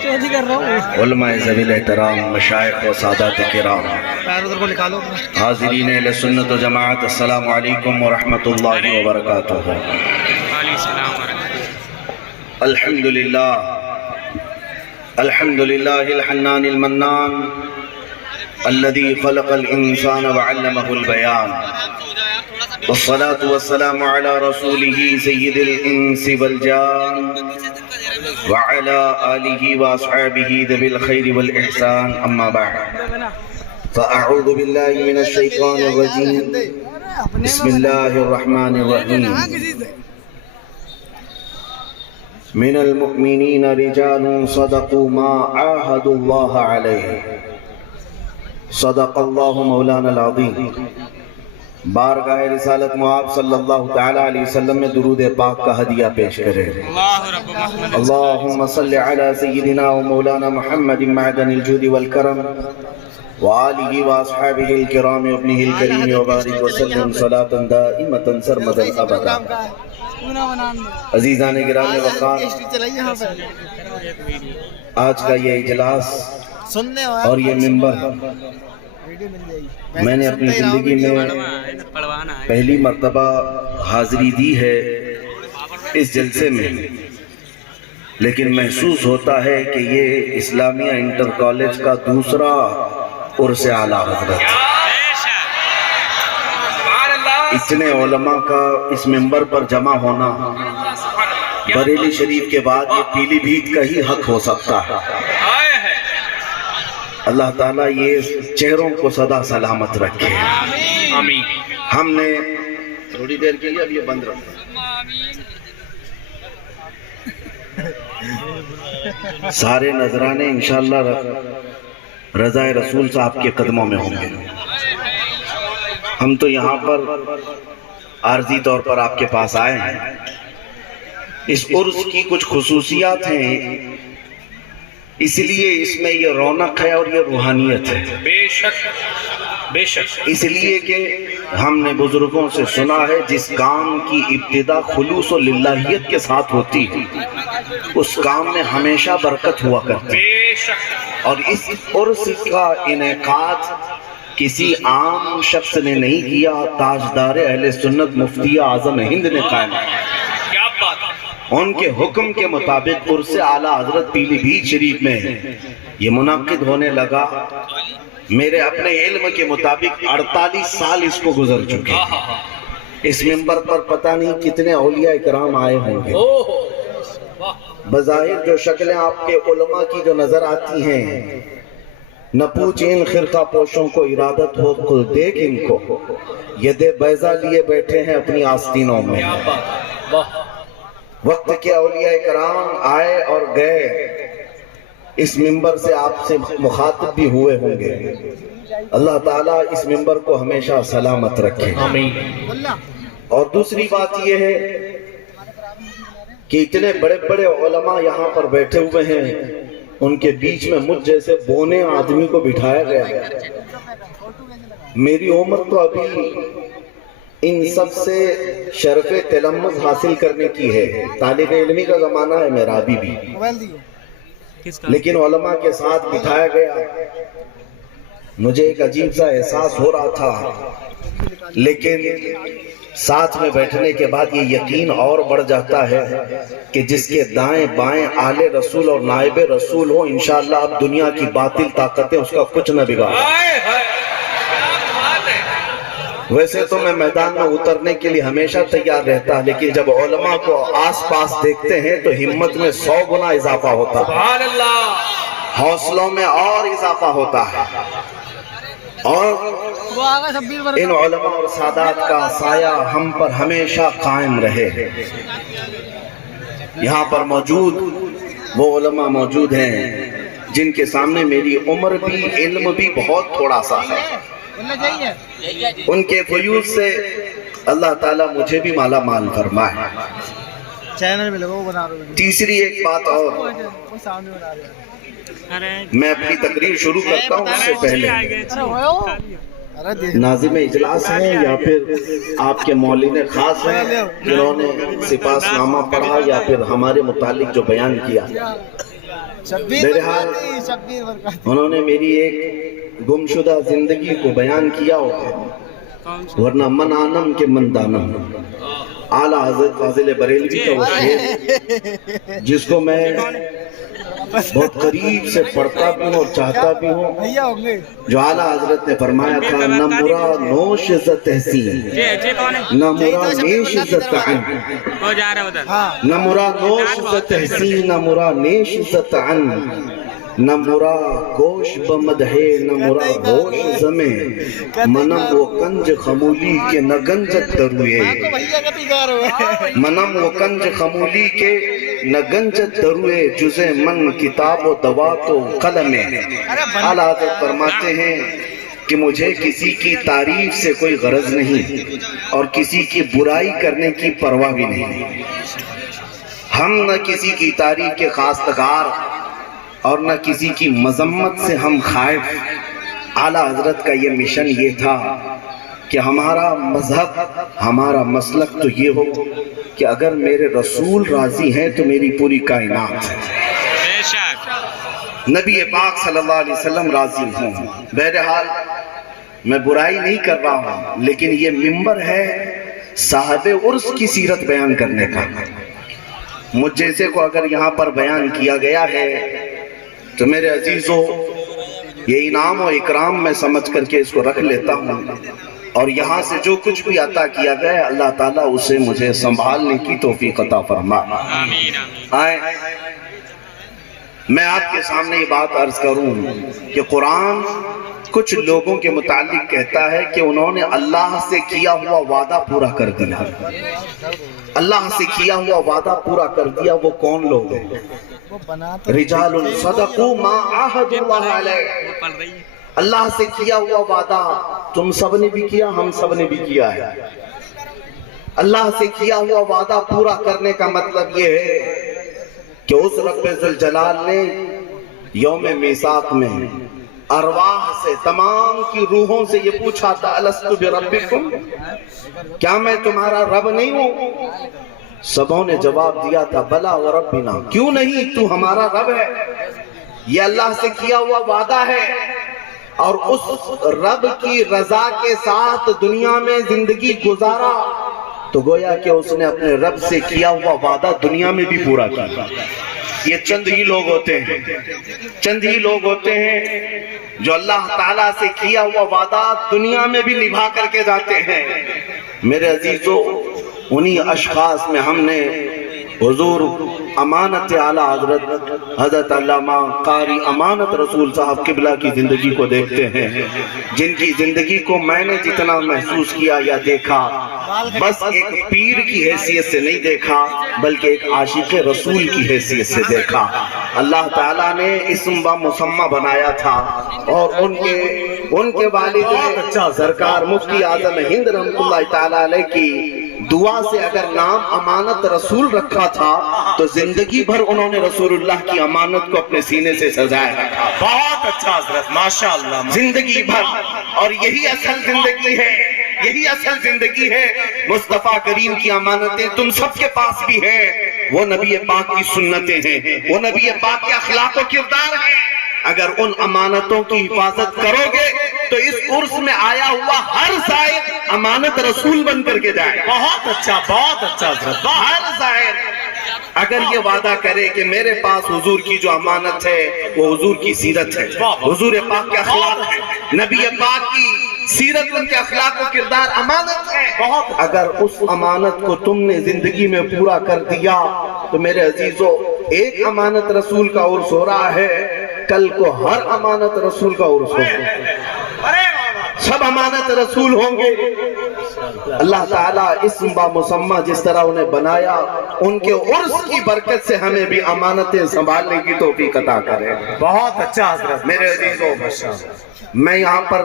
उलमाए ज़वील एहतराम, मशाइख व सादात किराम, हाज़रीन अहले सुन्नत व जमाअत, अस्सलामु अलैकुम व रहमतुल्लाहि व बरकातुहू। अल्हम्दुलिल्लाह अल्हम्दुलिल्लाहिल हन्नानिल मन्नान अल्लज़ी खलक़ल इंसान व अल्लमहुल बयान, वस्सलातु वस्सलामु अला रसूलिही सय्यिदिल इंसि वल जान व अला आलिहि व अस्हाबिहि ज़विल खैरि वल इहसान, अम्मा बअद। फ़अऊज़ु बिल्लाहि मिनश शैतानिर रजीम, बिस्मिल्लाहिर रहमानिर रहीम। मिनल मुअमिनीन रिजालुन सदक़ू मा आहदुल्लाह अलैहि, सदक़ल्लाहु मौलाना अज़ीम। बारगाह रिसालत मुआब सल्लल्लाहु तआला अलैहि वसल्लम में दुरूद पाक का हदिया पेश करें। अल्लाहुम्मा सल्लि अला सय्यिदिना व मौलाना मुहम्मदिन मअदनिल जूदि वल करम व आलिहि व अस्हाबिहिल किराम व इब्निहिल करीम व बारिक व सल्लिम सलातन दाइमतन सरमदन अबदा। अजीज़ान गिराम वक़ार, आज का ये इजलास और ये मिंबर मैंने अपनी ज़िंदगी में पहली मर्तबा हाज़िरी दी है इस जलसे में, लेकिन महसूस होता है कि ये इस्लामिया इंटर कॉलेज का दूसरा उर्स आला हज़रत। इतने उलमा का इस मिंबर पर जमा होना बरेली शरीफ के बाद ये पीलीभीत का ही हक हो सकता है। अल्लाह ताला ये चेहरों को सदा सलामत रखे, आमीन। हमने थोड़ी देर के लिए अब ये बंद रखा, सारे नजराने इंशाअल्लाह रज़ाए रसूल साहब के कदमों में होंगे। हम तो यहाँ पर आर्जी तौर पर आपके पास आए हैं। इस उर्स की कुछ खुसूसियात हैं, इसलिए इसमें ये रौनक है और ये रूहानियत है। बेशक बेशक, इसलिए कि हमने बुजुर्गों से सुना है जिस काम की इब्तिदा खुलूस और लिल्लाहियत के साथ होती है उस काम में हमेशा बरकत हुआ करती है। और इस उर्स का इनेकाद किसी आम शख्स ने नहीं किया, ताजदार अहले सुन्नत मुफ्ती आज़म हिंद ने कायम किया। उनके हुक्म के मुताबिक उर्स आला हजरत पीलीभीत शरीफ में ये मुनाकिद होने लगा। मेरे अपने इल्म के मुताबिक 48 साल इसको गुजर चुके। इस मिंबर पर पता नहीं कितने औलिया इकराम आए होंगे। बज़ाहिर जो शक्लें आपके उलमा की जो नजर आती हैं, न पूछ इन खिरका पोशों को इरादत हो, कुल देख इनको यदे बैजा लिए बैठे हैं अपनी आस्तीनों में। वक्त के औलिया कराम आए और गए, इस मिंबर से आपसे मुखातिब भी हुए होंगे। अल्लाह ताला इस मिंबर को हमेशा सलामत रखे, आमीन। और दूसरी बात यह है कि इतने बड़े बड़े उलमा यहाँ पर बैठे हुए हैं, उनके बीच में मुझ जैसे बोने आदमी को बिठाया गया। मेरी उम्र तो अभी इन सब से शरफ़े तलम्मुज़ हासिल करने की है, तालिब इल्मी का ज़माना है मेरा अभी भी, लेकिन उलमा के साथ बिठाया गया। मुझे एक अजीब सा एहसास हो रहा था, लेकिन साथ में बैठने के बाद ये यकीन और बढ़ जाता है कि जिसके दाएं बाएं आले रसूल और नायबे रसूल हो, इंशाअल्लाह अब दुनिया की बातिल ताकतें उसका कुछ न बिगाड़े। वैसे तो मैं मैदान में उतरने के लिए हमेशा तैयार रहता, लेकिन जब उलमा को आस पास देखते हैं तो हिम्मत में 100 गुना इजाफा होता है, हौसलों में और इजाफा होता है। और इन उलमा और सादात का साया हम पर हमेशा कायम रहे। यहाँ पर मौजूद वो उलमा मौजूद हैं जिनके सामने मेरी उम्र भी इल्म भी बहुत थोड़ा सा है। उनके फयूज से अल्लाह ताला मुझे भी माला माल फरमाए। तीसरी एक बात और, मैं अपनी तकरीर शुरू करता हूँ उससे पहले नाज़िम इजलास हैं या फिर आपके मौलिन खास हैं जिन्होंने सिपासनामा पढ़ा या फिर हमारे मुतालिक जो बयान किया, بہرحال انہوں نے میری ایک گمشدہ زندگی کو بیان کیا ہوگا، ورنہ من آنم کے من دانم، اعلیٰ حضرت فاضل بریلوی کا وہ شعر جس کو میں بہت قریب سے پڑھتا بھی ہوں اور چاہتا بھی ہوں، جو اعلیٰ حضرت نے فرمایا تھا، نہ مرا نوش عزت تحسین، نہ مرا نیش عزت عن، نہ مرا نوش عزت تحسین، نہ مرا نیش عزت عن، نہ مرا گوش بمدح، نہ مرا ہوش زمیں، منم و کنج خمولی کے نہ گنجت دروئے، منم و کنج خمولی کے نہ گنجت دروئے، جزے من کتاب و دوات و قلم۔ اعلیٰ حضرت فرماتے ہیں کہ مجھے کسی کی تعریف سے کوئی غرض نہیں اور کسی کی برائی کرنے کی پرواہ بھی نہیں، ہم نہ کسی کی تعریف کے خواستگار اور نہ کسی کی مذمت سے ہم خائف۔ اعلیٰ حضرت کا یہ مشن یہ تھا کہ ہمارا مذہب، ہمارا مسلک تو یہ ہو کہ اگر میرے رسول راضی ہیں تو میری پوری کائنات ہے، نبی پاک صلی اللہ علیہ وسلم راضی ہوں۔ بہرحال میں برائی نہیں کر رہا ہوں، لیکن یہ منبر ہے صاحب عرس کی سیرت بیان کرنے کا۔ مجھ جیسے کو اگر یہاں پر بیان کیا گیا ہے تو میرے عزیزوں، یہ انعام و اکرام میں سمجھ کر کے اس کو رکھ لیتا ہوں، اور یہاں سے جو کچھ بھی عطا کیا گیا ہے اللہ تعالیٰ اسے مجھے سنبھالنے کی توفیق عطا فرما۔ آئیں میں آپ کے سامنے یہ بات عرض کروں کہ قرآن کچھ لوگوں کے متعلق کہتا ہے کہ انہوں نے اللہ سے کیا ہوا وعدہ پورا کر دیا۔ اللہ سے کیا ہوا وعدہ پورا کر دیا، وہ کون لوگ ہیں؟ رجال صدقوا ما عاہدوا اللہ علیہ۔ اللہ سے کیا ہوا وعدہ تم سب نے بھی کیا، ہم سب نے بھی کیا ہے۔ اللہ سے کیا ہوا وعدہ پورا کرنے کا مطلب یہ ہے کہ اس رب ذوالجلال نے یوم میثاق میں ارواح سے، تمام کی روحوں سے یہ پوچھا تھا، الستُ بربکم، کیا میں تمہارا رب نہیں ہوں؟ سبوں نے جواب دیا تھا، بلا وربنا، کیوں نہیں، تو ہمارا رب ہے۔ یہ اللہ سے کیا ہوا وعدہ ہے، اور اس رب کی رضا کے ساتھ دنیا میں زندگی گزارا تو گویا کہ اس نے اپنے رب سے کیا ہوا وعدہ دنیا میں بھی پورا کیا۔ یہ چند ہی لوگ ہوتے ہیں، چند ہی لوگ ہوتے ہیں جو اللہ تعالیٰ سے کیا ہوا وعدہ دنیا میں بھی نبھا کر کے جاتے ہیں۔ میرے عزیزوں، انہی اشخاص میں ہم نے حضور امانت اعلیٰ حضرت علامہ قاری امانت رسول صاحب قبلہ کی زندگی کو دیکھتے ہیں، جن کی زندگی کو میں نے جتنا محسوس کیا یا دیکھا، بس ایک پیر کی حیثیت سے نہیں دیکھا بلکہ ایک عاشق رسول کی حیثیت سے دیکھا۔ اللہ تعالیٰ نے اسم و مسمہ بنایا تھا، اور ان کے والد سرکار مفتی اعظم ہند رحمۃ اللہ تعالیٰ علیہ کی دعا سے اگر نام امانت رسول رکھا تھا تو زندگی بھر انہوں نے رسول اللہ کی امانت کو اپنے سینے سے سجائے رکھا۔ بہت اچھا حضرت، ماشاءاللہ، زندگی بھر، اور یہی اصل زندگی ہے، یہی اصل زندگی ہے۔ مصطفیٰ کریم کی امانتیں تم سب کے پاس بھی ہیں، وہ نبی پاک کی سنتیں ہیں، وہ نبی پاک کے اخلاق و کردار ہیں۔ اگر ان امانتوں کی حفاظت کرو گے تو اس عرس میں آیا ہوا ہر زائر امانت رسول بن کر کے جائے۔ بہت اچھا حضرت، ہر زائر اگر یہ وعدہ کرے کہ میرے پاس حضور کی جو امانت ہے وہ حضور کی سیرت ہے، حضور پاک کے اخلاق ہے، نبی پاک کی سیرت، ان کے اخلاق و کردار امانت ہے، اگر اس امانت کو تم نے زندگی میں پورا کر دیا تو میرے عزیزو، ایک امانت رسول کا عرس ہو رہا ہے، کل کو ہر امانت رسول کا عرس ہوگا، سب امانت رسول ہوں گے۔ اللہ تعالیٰ اسم با مسمہ جس طرح انہیں بنایا، ان کے عرس کی برکت سے ہمیں بھی امانتیں سنبھالنے کی توفیق عطا کرے۔ بہت اچھا حضرت، میرے عزیزو، میں یہاں پر